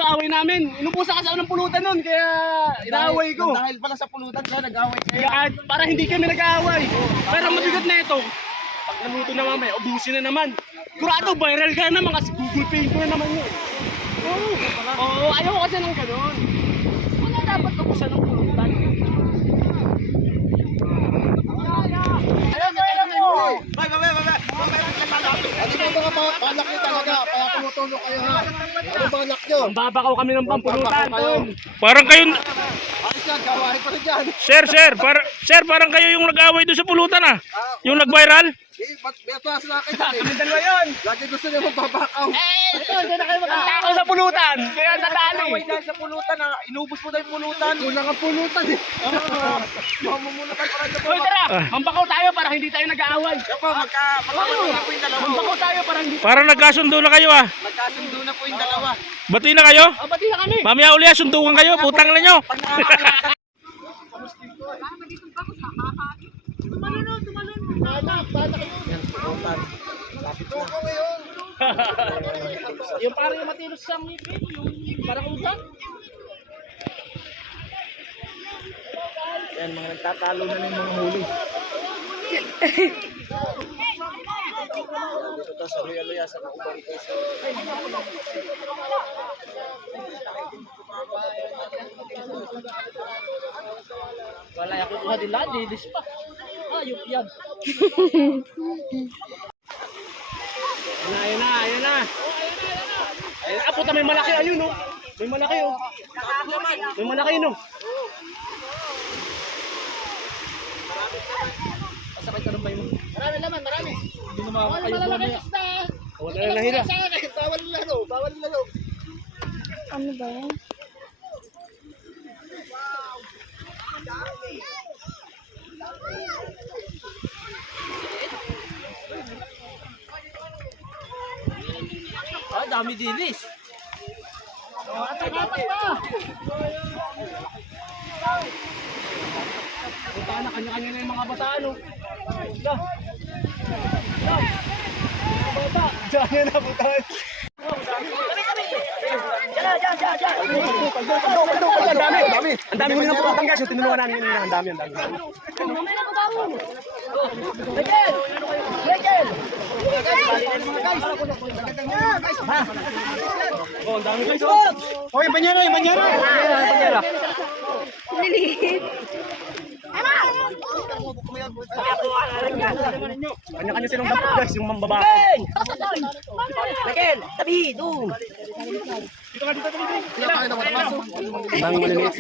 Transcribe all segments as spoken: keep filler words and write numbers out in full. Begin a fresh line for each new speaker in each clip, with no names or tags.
yung away namin. Inubusan kasi ako ng pulutan nun, kaya inaaway ko.
Dahil pala sa pulutan kaya nag-away kayo.
Kaya, para hindi kami nag-aaway. Pero mabigat na ito. Pag naluto na mamaya, ubusin na naman. Kurado, viral ka naman kasi Google Pay ko na naman yun. Oo, oo, ayaw ko kasi ng ganun. Wala dapat ubusan ng pulutan. Alam mo, alam mo.
Bay, bay, bay, bay. Ano ba mga ba- balak nyo talaga? Kaya tumutulong kayo ha? Ano ba balak nyo?
Mambabakaw kami ng pampulutan.
Parang kayo,
Ayos yan, gawain pa rin dyan.
sir, sir, par, sir, parang kayo yung nag-away doon sa pulutan ah. Yung nag-viral.
Eh, ba't may atras na akin dyan eh?
Kami dalawa yun.
Lagi gusto nyo magbabakaw.
Eh, ito, hindi na kayo magkakaw sa pulutan. Kaya nadali.
Away dahil sa pulutan ha. Inubos mo dahil pulutan. Kulang ang pulutan eh. Mamumulutan para dyan.
Hoy, tara, mambakaw tayo para hindi tayo nag-aaway.
Ako, magka, magkakasundo na po yung dalawa.
Mambakaw tayo para hindi
Parang nagkasundo na kayo ah.
Magkasundo na po yung dalawa.
Bati na kayo?
Oh, bati na kami.
Mamaya uli ah, sundukan kayo, putang na nyo.
Pag nakakalakan.
Yung parang yung matilos sa ngipin, yung parang utak.
Yan, mga nagtatalo na ng mga huli. Dito to sa Luya-Luya sa Maubang Quezon.
Wala ako kuha din lahat, dilis pa. Ayop yan. Ayun na, ayun na. Ayun na, ah, puta may malaki ayun no. May malaki oh. May malaki no. Pasakay ka rin ba yun? Marami laman, marami. Hindi na makakayo po na yan. Wala na nahira.
Bawal lalo, bawal lalo.
Ano ba yan?
Ah, dami dilis. Atak-atak pa. Punta na, kanya-kanya na yung mga bataan oh. Da. Da. Mga bata. Diyan na, bataan. Ang dami, ang dami mo ng putang guys, tinulungan namin yun, ang dami, ang dami. Michael! Michael! Oh, ang dami guys. Oh, yung banyera, yung banyera. Yung banyera.
Liliit.
Kanya-kanya silang dapat guys, yung mambabae. Michael, tabi, doon. Dito ka, dito, dito. Bang maliliit.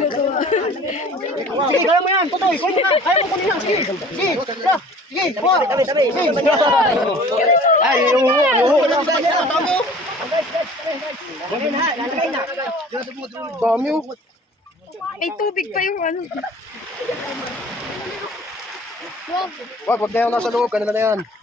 Sige, gawin mo yan, tutoy, kunin mo na. Kaya mo kunin lang, sige. Sige, sige, sige, tabi, tabi, tabi. Ay, yung uho, yung uho. Gawin ha, lalagay na.
Dami oh.
May tubig pa yung ano.
Wag, wag na yung nasa loob, kanina na yan.